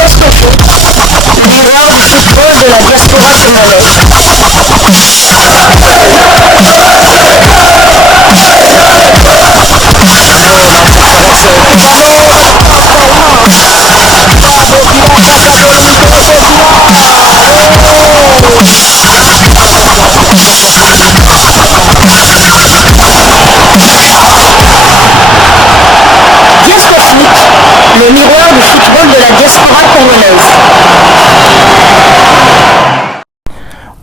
Diasco Foot, numéro du football de la diaspora congolaise. Le miroir du football de la diaspora congolaise.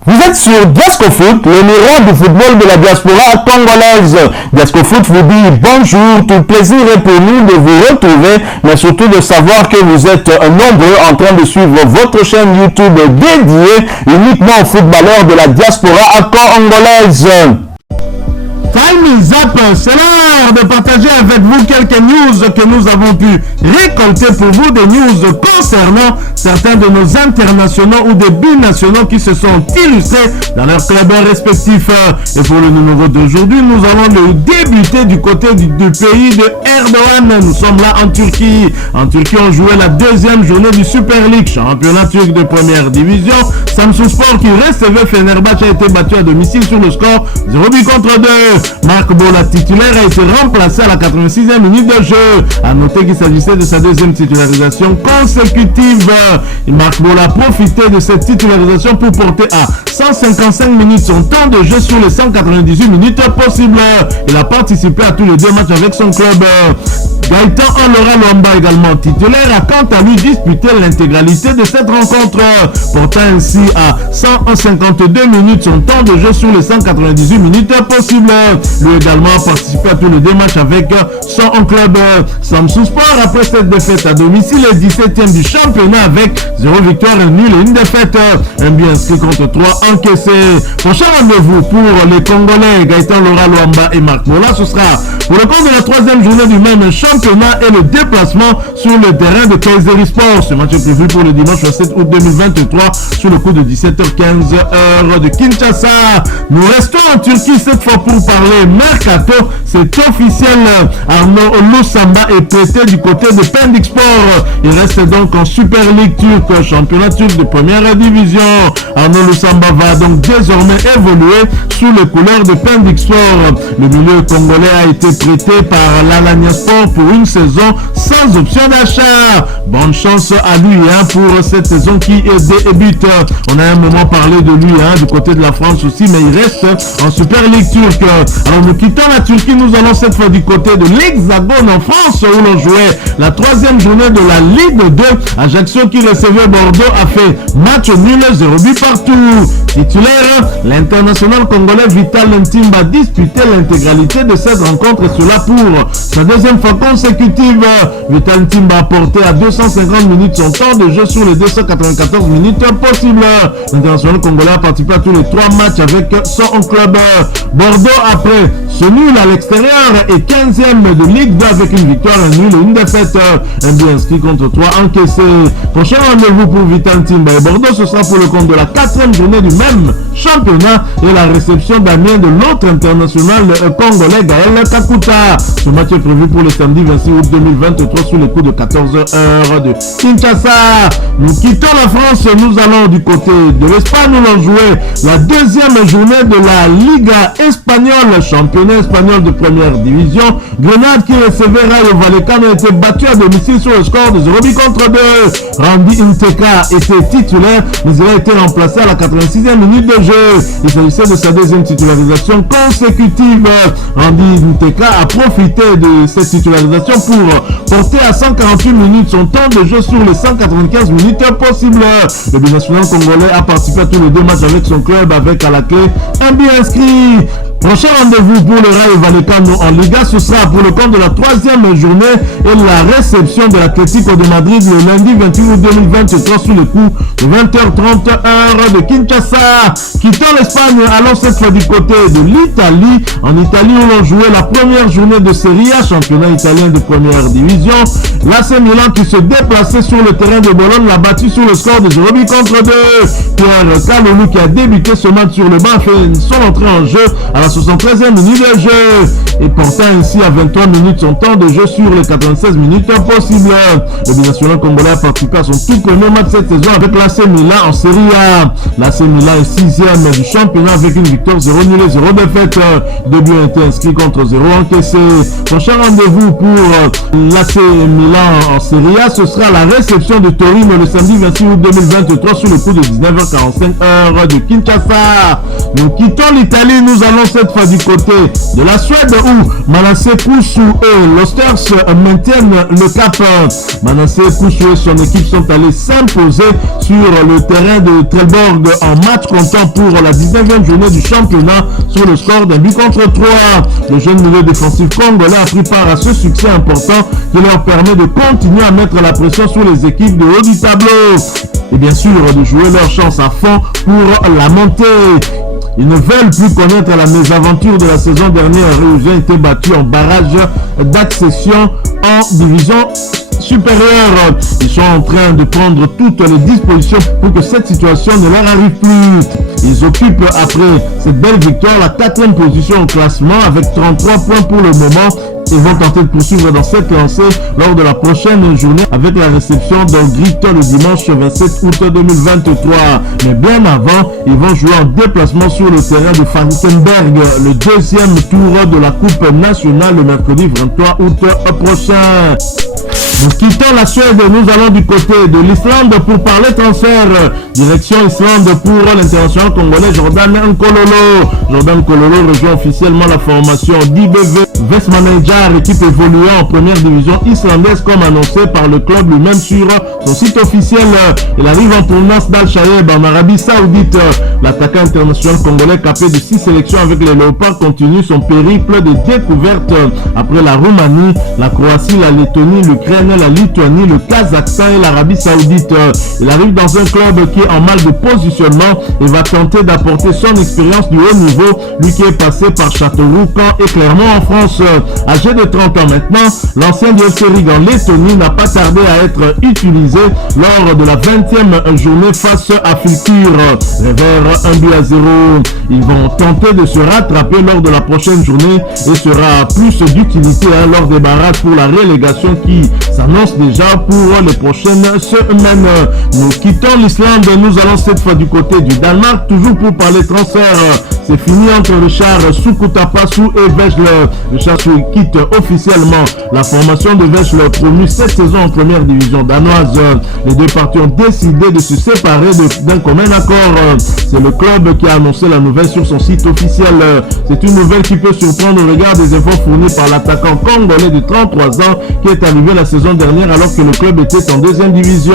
Vous êtes sur Diasco Foot, le miroir du football de la diaspora congolaise. Diasco Foot vous dit bonjour, tout plaisir est pour nous de vous retrouver, mais surtout de savoir que vous êtes nombreux en train de suivre votre chaîne YouTube dédiée uniquement aux footballeurs de la diaspora congolaise. Time is up, c'est l'heure de partager avec vous quelques news que nous avons pu récolter pour vous, des news concernant certains de nos internationaux ou des binationaux qui se sont illustrés dans leurs clubs respectifs. Et pour le numéro d'aujourd'hui, nous allons débuter du côté du pays de Erdogan. Nous sommes là en Turquie. En Turquie, on jouait la deuxième journée du Super League, championnat turc de première division. Samsunspor qui recevait Fenerbahçe a été battu à domicile sur le score 0 but contre 2. Marc Bola, titulaire, a été remplacé à la 86e minute de jeu. A noter qu'il s'agissait de sa deuxième titularisation consécutive. Et Marc Bola a profité de cette titularisation pour porter à 155 minutes son temps de jeu sur les 198 minutes possibles. Il a participé à tous les deux matchs avec son club. Gaëtan Laura Lomba, également titulaire, a quant à lui disputé l'intégralité de cette rencontre, portant ainsi à 152 minutes son temps de jeu sur les 198 minutes possibles. Lui également a participé à tous les deux matchs avec son club. Samsunspor, après cette défaite à domicile, est 17e du championnat avec 0 victoire, 1 nul et 1 défaite. Un but inscrit contre 3 encaissés. Prochain rendez-vous pour les Congolais, Gaëtan Laura Lomba et Marc Mola, ce sera pour le compte de la 3e journée du même championnat et le déplacement sur le terrain de Kayserispor. Ce match est prévu pour le dimanche 7 août 2023 sur le coup de 17h15 heure de Kinshasa. Nous restons en Turquie cette fois pour parler mercato. C'est officiel, Arnaud Lusamba est prêté du côté de Pendikspor. Il reste donc en Super League turque, championnat turc de première division. Arnaud Lusamba va donc désormais évoluer sous les couleurs de Pendikspor. Le milieu congolais a été prêté par l'Alanyaspor pour une saison sans option d'achat. Bonne chance à lui pour cette saison qui débute. On a un moment parlé de lui du côté de la France aussi, mais il reste en Super League turque. Alors nous quittons la Turquie, nous allons cette fois du côté de l'Hexagone en France où l'on jouait la 3e journée de la Ligue 2. Ajaccio qui recevait Bordeaux a fait match nul, 0 but partout. Titulaire, l'international congolais Vital Ntimba a disputé l'intégralité de cette rencontre et cela pour sa deuxième fois consécutive. Vital Ntimba a porté à 250 minutes son temps de jeu sur les 294 minutes possibles. L'international congolais a participé à tous les 3 matchs avec son club. Bordeaux, après ce nul à l'extérieur, est 15e de Ligue 2 avec une victoire, un nul et une défaite. Un but inscrit contre 3 encaissés. Prochain rendez-vous pour Vital Ntimba et Bordeaux, ce sera pour le compte de la 4e journée du même championnat et la réception d'Amiens de l'autre international congolais Gaël Kakuta. Ce match est prévu pour le samedi 26 août 2023 sous les coups de 14h de Kinshasa. Nous quittons la France, nous allons du côté de l'Espagne où l'on jouait la 2e journée de la Liga espagnole, championnat espagnol de première division. Grenade qui recevait Rayo Vallecano a été battu à domicile sur le score de 0 but contre 2. Randy Nteka était titulaire, mais il a été remplacé à la 86e minute de jeu. Il s'agissait de sa deuxième titularisation consécutive. Randy Nteka a profité de cette titularisation pour porter à 148 minutes son temps de jeu sur les 195 minutes possibles. Le binational congolais a participé à tous les 2 matchs avec son club avec à la clé un but inscrit. Prochain rendez-vous pour le Rayo Vallecano en Liga, ce sera pour le compte de la 3e journée et la réception de l'Atlético de Madrid le lundi 28 août 2023 sous le coup de 20h30 heure de Kinshasa. Quittant l'Espagne, allons cette fois du côté de l'Italie. En Italie où l'on jouait la première journée de Serie A, championnat italien de première division. L'AC Milan qui se déplaçait sur le terrain de Bologne l'a battu sur le score de 0 but contre 2. Pierre Kalolu qui a débuté ce match sur le banc a fait son entrée en jeu à la la 73e minute de jeu et portant ainsi à 23 minutes son temps de jeu sur les 96 minutes possibles. Le binational congolais a participé à son tout premier match cette saison avec l'AC Milan en Serie A. L'AC Milan est 6e du championnat avec une victoire 0 nul et 0 défaite. 2 buts ont été inscrits contre 0 encaissé. Prochain rendez-vous pour l'AC Milan en Serie A, ce sera la réception de Torino le samedi 26 août 2023 sur le coup de 19h45 heure de Kinshasa. Nous quittons l'Italie, nous allons cette fois du côté de la Suède où Manasseh Kusu et l'Osters maintiennent le cap. Manasseh Kusu et son équipe sont allés s'imposer sur le terrain de Trelleborg en match comptant pour la 19e journée du championnat sur le score d'un but contre 3. Le jeune milieu défensif congolais a pris part à ce succès important qui leur permet de continuer à mettre la pression sur les équipes de haut du tableau et bien sûr de jouer leur chance à fond pour la montée. Ils ne veulent plus connaître la mésaventure de la saison dernière où ils ont été battus en barrage d'accession en division supérieure. Ils sont en train de prendre toutes les dispositions pour que cette situation ne leur arrive plus. Ils occupent après cette belle victoire la 4e position au classement avec 33 points pour le moment. Ils vont tenter de poursuivre dans cette lancée lors de la prochaine journée avec la réception d'Angrit le dimanche 27 août 2023. Mais bien avant, ils vont jouer en déplacement sur le terrain de Falkenberg, le 2e tour de la Coupe nationale le mercredi 23 août prochain. Nous quittons la Suède, nous allons du côté de l'Islande pour parler transfert. Direction Islande pour l'international congolais Jordan Nkololo. Jordan Nkololo rejoint officiellement la formation d'IBV Vestmanager, équipe évoluant en première division islandaise comme annoncé par le club lui-même sur son site officiel. Il arrive en provenance d'Al-Shaeb en Arabie Saoudite. L'attaquant international congolais capé de 6 sélections avec les Léopards continue son périple de découverte après la Roumanie, la Croatie, la Lettonie, l'Ukraine, la Lituanie, le Kazakhstan et l'Arabie Saoudite. Il arrive dans un club qui est en mal de positionnement et va tenter d'apporter son expérience du haut niveau, lui qui est passé par Châteauroux, Caen et Clermont en France. Âgé de 30 ans maintenant, l'ancien du FC Riga en Lettonie n'a pas tardé à être utilisé lors de la 20e journée face à Fulkur. Revers 1 but à 0. Ils vont tenter de se rattraper lors de la prochaine journée et sera plus d'utilité lors des barrages pour la relégation qui s'annonce déjà pour les prochaines semaines. Nous quittons l'Islande, nous allons cette fois du côté du Danemark, toujours pour parler transfert. C'est fini entre Richard Sukutapasu et Vesle. Richard quitte officiellement la formation de Vesle promu cette saison en première division danoise. Les deux parties ont décidé de se séparer d'un commun accord. C'est le club qui a annoncé la nouvelle sur son site officiel. C'est une nouvelle qui peut surprendre au regard des efforts fournis par l'attaquant congolais de 33 ans qui est arrivé la saison dernière alors que le club était en 2e division.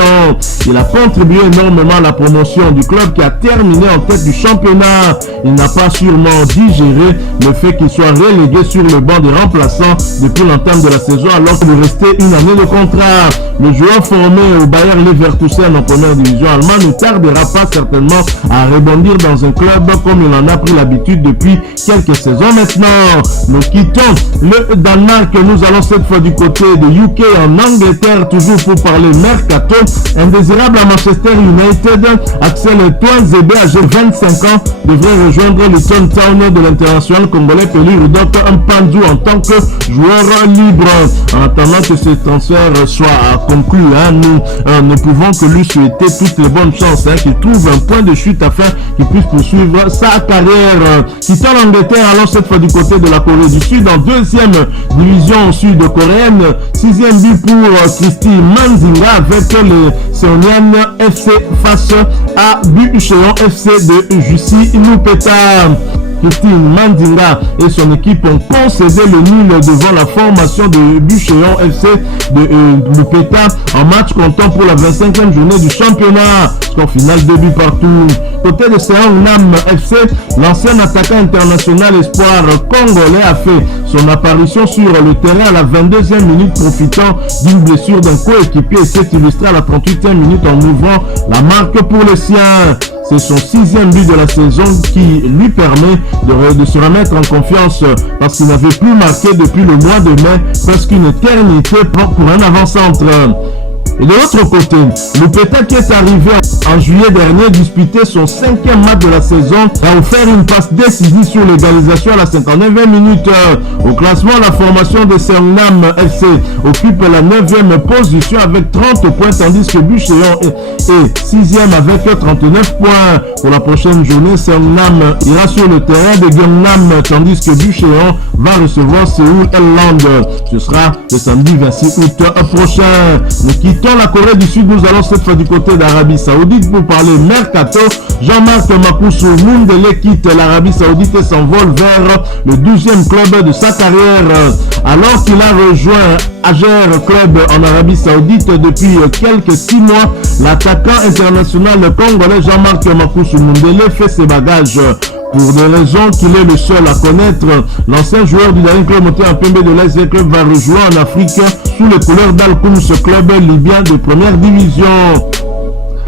Il a contribué énormément à la promotion du club qui a terminé en tête du championnat. Il n'a pas sûrement digéré le fait qu'il soit relégué sur le banc des remplaçants depuis l'entame de la saison alors qu'il lui restait une année de contrat. Le joueur formé au Bayer Leverkusen en première division allemande ne tardera pas certainement à rebondir dans un club comme il en a pris l'habitude depuis quelques saisons maintenant. Nous quittons le Danemark, nous allons cette fois du côté de UK en Angleterre, toujours pour parler mercato. Indésirable à Manchester United, Axel Tuanzebe, âgé de 25 ans, devrait rejoindre le Town de l'international congolais Peli Rudolph Mpanzu en tant que joueur libre. En attendant que ce transfert soit conclu, nous ne pouvons que lui souhaiter toutes les bonnes chances, qu'il trouve un point de chute afin qu'il puisse poursuivre sa carrière. Quittant l'Angleterre, allons cette fois du côté de la Corée du Sud en 2e division sud-coréenne. 6e but pour Christy Manzinga avec les Seonian FC face à Bucheon FC de Jussi Lupeta. Christine Mandinga et son équipe ont concédé le nul devant la formation de Bucheon FC de Lupeta en match comptant pour la 25e journée du championnat. Score final 2 buts partout. Côté de Seongnam FC, l'ancien attaquant international espoir congolais a fait son apparition sur le terrain à la 22e minute profitant d'une blessure d'un coéquipier et s'est illustré à la 38e minute en ouvrant la marque pour les siens. C'est son 6e but de la saison qui lui permet de se remettre en confiance parce qu'il n'avait plus marqué depuis le mois de mai, presque une éternité pour un avant-centre. Et de l'autre côté, Lupeta qui est arrivé en juillet dernier disputer son 5e match de la saison a offert une passe décisive sur l'égalisation à la 59e minute. Au classement, la formation de Seongnam FC occupe la 9e position avec 30 points tandis que Bucheon est 6e avec 39 points. Pour la prochaine journée, Seongnam ira sur le terrain de Gyeongnam tandis que Bucheon va recevoir Seoul Land. Ce sera le samedi 26 août prochain. Nous quittons la Corée du Sud, nous allons cette fois du côté d'Arabie Saoudite pour parler mercato. Jean-Marc Makusu Mundele quitte l'Arabie Saoudite et s'envole vers le 12e club de sa carrière. Alors qu'il a rejoint Ager Club en Arabie Saoudite depuis quelques 6 mois, l'attaquant international congolais Jean-Marc Makusu Mundele fait ses bagages. Pour des raisons qu'il est le seul à connaître, l'ancien joueur du dernier club monté en PMB de l'AS Club va rejoindre en Afrique sous les couleurs d'Al-Koums, club libyen de première division.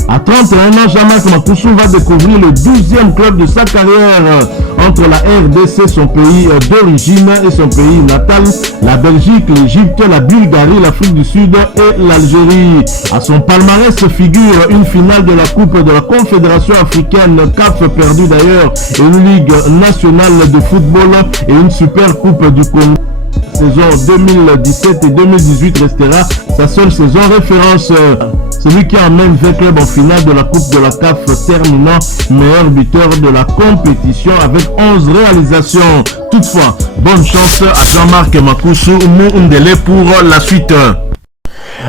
À 31 ans, Jean-Marc Makusu va découvrir le 12e club de sa carrière entre la RDC, son pays d'origine, et son pays natal, la Belgique, l'Égypte, la Bulgarie, l'Afrique du Sud et l'Algérie. À son palmarès figure une finale de la Coupe de la Confédération africaine, CAF perdue d'ailleurs, et une Ligue nationale de football et une Super Coupe du Congo. Saison 2017 et 2018 restera sa seule saison référence. Celui qui emmène le club en finale de la Coupe de la CAF, terminant meilleur buteur de la compétition avec 11 réalisations. Toutefois, bonne chance à Jean-Marc Makusu Mundele pour la suite.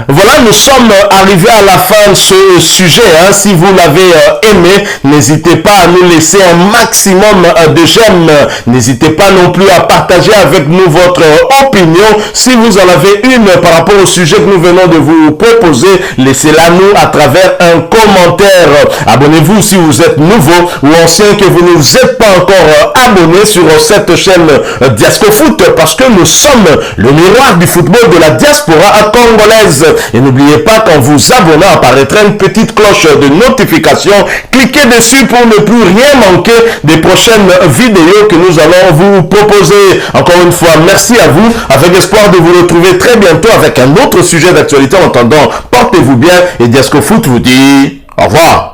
Voilà, nous sommes arrivés à la fin de ce sujet. Si vous l'avez aimé, n'hésitez pas à nous laisser un maximum de j'aime. N'hésitez pas non plus à partager avec nous votre opinion. Si vous en avez une par rapport au sujet que nous venons de vous proposer, laissez-la nous à travers un commentaire. Abonnez-vous si vous êtes nouveau ou ancien que vous ne vous êtes pas encore abonné sur cette chaîne Diasco Foot, parce que nous sommes le miroir du football de la diaspora congolaise. Et n'oubliez pas qu'en vous abonnant apparaîtra une petite cloche de notification. Cliquez dessus pour ne plus rien manquer des prochaines vidéos que nous allons vous proposer. Encore une fois, merci à vous, avec espoir de vous retrouver très bientôt avec un autre sujet d'actualité. En attendant, portez-vous bien et Diasco Foot vous dit au revoir.